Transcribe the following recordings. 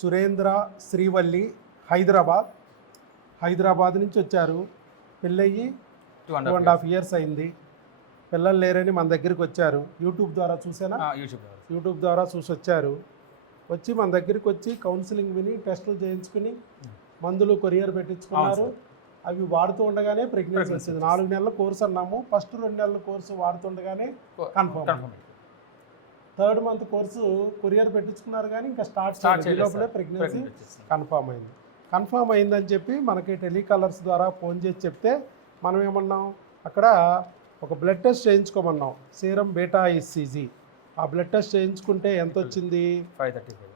సురేంద్ర శ్రీవల్లి హైదరాబాద్. హైదరాబాద్ నుంచి వచ్చారు. పెళ్ళయ్యి టూ అండ్ హాఫ్ ఇయర్స్ అయింది. పిల్లలు లేరని మన దగ్గరికి వచ్చారు. యూట్యూబ్ ద్వారా చూసానా? యూట్యూబ్ యూట్యూబ్ ద్వారా. చూసి వచ్చారు. వచ్చి మన దగ్గరికి వచ్చి కౌన్సిలింగ్ విని టెస్టులు చేయించుకుని మందులు కొరియర్ పెట్టించుకున్నారు. అవి వాడుతూ ఉండగానే ప్రెగ్నెన్సీ వచ్చింది. నాలుగు నెలల కోర్సు అన్నాము. ఫస్ట్ రెండు నెలల course వాడుతుండగానే confirm third month course courier పెట్టించుకున్నారు కానీ ఇంకా స్టార్ట్ స్టార్ట్ లోపలే. ప్రెగ్నెన్సీ. కన్ఫర్మ్ అయింది. కన్ఫర్మ్ అయిందని చెప్పి మనకి టెలికాలర్స్ ద్వారా ఫోన్ చేసి చెప్తే మనం ఏమన్నాం? అక్కడ ఒక బ్లడ్ టెస్ట్ చేయించుకోమన్నాం. సీరం బీటా ఇస్సీజీ ఆ బ్లడ్ టెస్ట్ చేయించుకుంటే ఎంత వచ్చింది? Five thirty five.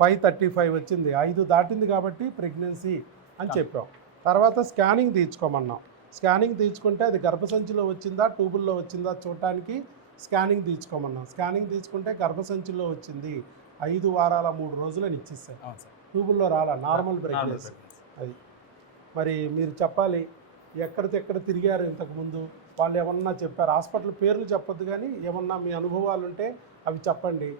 Five thirty five వచ్చింది. ఐదు దాటింది కాబట్టి ప్రెగ్నెన్సీ అని చెప్పాం. తర్వాత స్కానింగ్ తీయించుకోమన్నాం. స్కానింగ్ తీయించుకుంటే అది గర్భసంచిలో వచ్చిందా? ట్యూబుల్లో వచ్చిందా? చూడటానికి స్కానింగ్ తీయించుకోమన్నాం స్కానింగ్ తీసుకుంటే గర్భసంచిలో వచ్చింది ఐదు వారాల మూడు రోజులని ఇచ్చేసాయి అవును సార్. ట్యూబుల్లో రాలా? Normal pregnancy. అది. మరి మీరు చెప్పాలి ఎక్కడికెక్కడ తిరిగారు ఇంతకుముందు? వాళ్ళు ఏమన్నా చెప్పారు? హాస్పిటల్ పేర్లు చెప్పొద్దు కానీ ఏమన్నా మీ అనుభవాలు ఉంటే అవి చెప్పండి.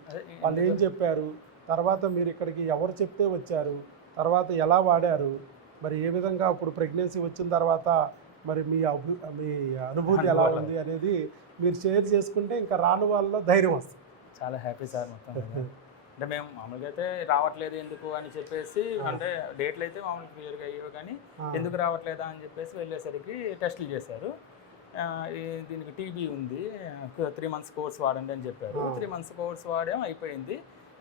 వాళ్ళు ఏం చెప్పారు? తర్వాత మీరు ఇక్కడికి ఎవరు చెప్తే వచ్చారు? తర్వాత ఎలా వాడారు? మరి ఏ విధంగా ఇప్పుడు ప్రెగ్నెన్సీ వచ్చిన తర్వాత మరి మీ అభి మీ అనుభూతి ఎలా. ఉంది అనేది మీరు షేర్ చేసుకుంటే ఇంకా రాని వాళ్ళలో ధైర్యం వస్తుంది చాలా హ్యాపీ సార్ మొత్తం. అంటే మేము మామూలుగా అయితే రావట్లేదు ఎందుకు అని చెప్పేసి అంటే డేట్లు అయితే మామూలుగా క్లియర్గా అయ్యేవి కానీ. ఎందుకు రావట్లేదా అని చెప్పేసి వెళ్ళేసరికి టెస్టులు చేశారు దీనికి టీబీ ఉంది త్రీ మంత్స్ కోర్స్ వాడండి అని చెప్పారు. త్రీ మంత్స్ కోర్స్ వాడాం అయిపోయింది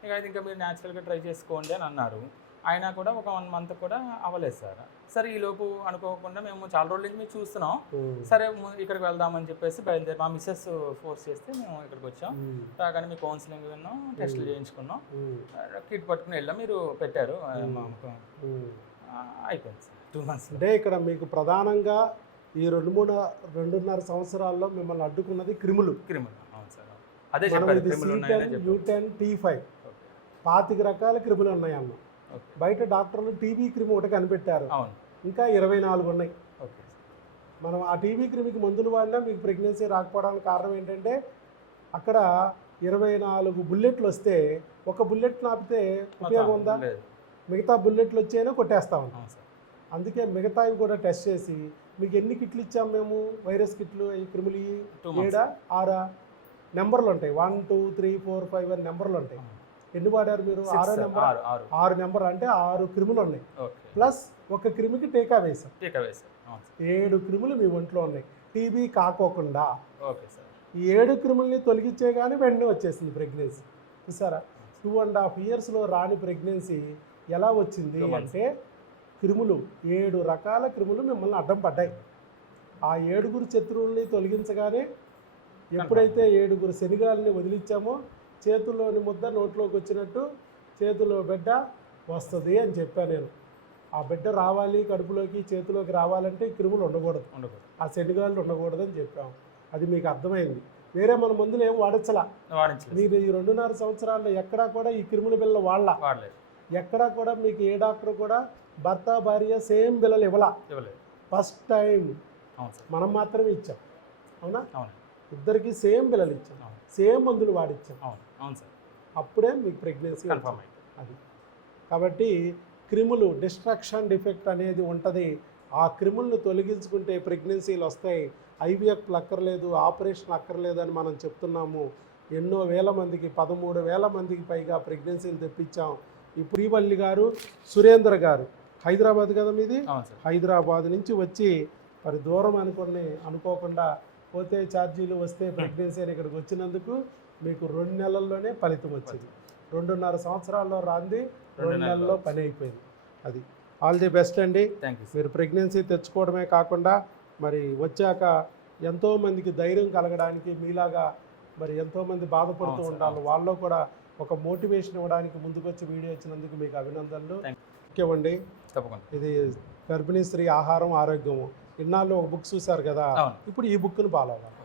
ఇక ఇంకా మీరు న్యాచురల్గా ట్రై చేసుకోండి అని అన్నారు అయినా కూడా ఒక వన్ మంత్ కూడా అవ్వలేదు సార్. సరే ఈ లోపు అనుకోకుండా మేము చాలా రోజుల నుంచి మేము చూస్తున్నాం. సరే ఇక్కడికి వెళ్దామని చెప్పేసి బయలుదేరి మా మిస్సెస్ ఫోర్స్ చేస్తే మేము ఇక్కడికి వచ్చాం. రాగానే మీ కౌన్సిలింగ్ విన్నాం టెస్టులు చేయించుకున్నాం. కిట్ పట్టుకుని వెళ్ళాం మీరు పెట్టారు అయిపోయింది సార్. టూ మంత్స్ అంటే ఇక్కడ మీకు ప్రధానంగా ఈ రెండు మూడు రెండున్నర సంవత్సరాల్లో మిమ్మల్ని అడ్డుకున్నది క్రిములు. క్రిములు అవును సార్ అదే చెప్పారు పాతిక రకాల క్రిములు ఉన్నాయన్న. ఓకే బయట డాక్టర్లు టీబీ క్రిమి ఒకటి కనిపెట్టారు. ఇంకా ఇరవై నాలుగు ఉన్నాయి. ఓకే మనం ఆ టీబీ క్రిమికి మందులు వాడినా మీకు ప్రెగ్నెన్సీ రాకపోవడానికి కారణం ఏంటంటే అక్కడ ఇరవై నాలుగు బుల్లెట్లు వస్తే ఒక బుల్లెట్ ఆపితే ఉపయోగం ఉందా? మిగతా బుల్లెట్లు వచ్చాయినా కొట్టేస్తాం సార్. అందుకే మిగతావి కూడా టెస్ట్ చేసి మీకు ఎన్ని కిట్లు ఇచ్చాం మేము వైరస్ కిట్లు ఈ క్రిములు. ఏడా ఆరా? నెంబర్లు ఉంటాయి. One two three four five అని నెంబర్లు ఉంటాయి. ఎన్ని వాడారు మీరు? ఆరో. నెంబర్? ఆరు నెంబర్ అంటే ఆరు క్రిములు ఉన్నాయి. ప్లస్ ఒక క్రిమికి టీకా వేశాం టీకా సార్. ఏడు క్రిములు మీ ఒంట్లో ఉన్నాయి. టీబీ కాకోకుండా ఓకే సార్ ఈ ఏడు క్రిముల్ని తొలగించే కానీ వెంటనే వచ్చేసింది ప్రెగ్నెన్సీ. చూసారా? టూ అండ్ హాఫ్ ఇయర్స్లో రాని ప్రెగ్నెన్సీ ఎలా వచ్చింది. అంటే క్రిములు ఏడు రకాల క్రిములు మిమ్మల్ని అడ్డం పడ్డాయి. ఆ ఏడుగురు శత్రువుల్ని తొలగించగానే ఎప్పుడైతే ఏడుగురు శనిగాల్ని వదిలించామో చేతుల్లోని ముద్ద నోట్లోకి వచ్చినట్టు చేతిలో బిడ్డ వస్తుంది అని చెప్పాను నేను. ఆ బిడ్డ రావాలి కడుపులోకి చేతిలోకి రావాలంటే క్రిములు ఉండకూడదు. ఉండకూడదు. ఆ శనిగాళ్ళు ఉండకూడదు అని చెప్పాం అది మీకు అర్థమైంది. వేరే మన మందులు ఏం వాడచ్చలా మీరు ఈ రెండున్నర సంవత్సరాల్లో ఎక్కడా కూడా ఈ క్రిముల బిల్ల వాళ్ళ వాడలేదు. ఎక్కడా కూడా మీకు ఏ డాక్టర్ కూడా భర్త భార్య సేమ్ బిల్లలు ఇవ్వలా? ఇవ్వలేదు. First time. మనం మాత్రమే ఇచ్చాం. అవునా? అవును. ఇద్దరికి సేమ్ బిల్లలు ఇచ్చాం. సేమ్ మందులు వాడిచ్చాం. అవును. అవును సార్. అప్పుడే మీకు ప్రెగ్నెన్సీ కన్ఫర్మ్ అయింది అది. కాబట్టి క్రిములు డిస్ట్రక్షన్ డిఫెక్ట్ అనేది ఉంటుంది. ఆ క్రిములను తొలగించుకుంటే ప్రెగ్నెన్సీలు వస్తాయి. ఐవీఎఫ్ అక్కర్లేదు ఆపరేషన్ అక్కర్లేదు అని మనం చెప్తున్నాము. ఎన్నో వేల మందికి పదమూడు వేల మందికి పైగా ప్రెగ్నెన్సీలు తెప్పించాం. ఈ శ్రీవల్లి గారు సురేంద్ర గారు హైదరాబాద్ కదా మీది? హైదరాబాద్ నుంచి వచ్చి మరి దూరం అనుకుని అనుకోకుండా పోతే ఛార్జీలు వస్తే ప్రెగ్నెన్సీ అని ఇక్కడికి వచ్చినందుకు మీకు రెండు నెలల్లోనే ఫలితం వచ్చింది. రెండున్నర సంవత్సరాల్లో రాంది రెండు నెలల్లో పని అయిపోయింది. అది ఆల్ ది బెస్ట్ అండి. మీరు ప్రెగ్నెన్సీ తెచ్చుకోవడమే కాకుండా మరి వచ్చాక ఎంతోమందికి ధైర్యం కలగడానికి మీలాగా మరి ఎంతోమంది బాధపడుతూ ఉండాలి. వాళ్ళలో కూడా ఒక మోటివేషన్ ఇవ్వడానికి ముందుకొచ్చి వీడియో ఇచ్చినందుకు మీకు అభినందనలు. ముఖ్యమండి. తప్పకుండా. ఇది గర్భిణీ స్త్రీ ఆహారం ఆరోగ్యము. ఇన్నాళ్ళు ఒక బుక్ చూశారు కదా ఇప్పుడు ఈ బుక్ను ఫాలో అవ్వాలి.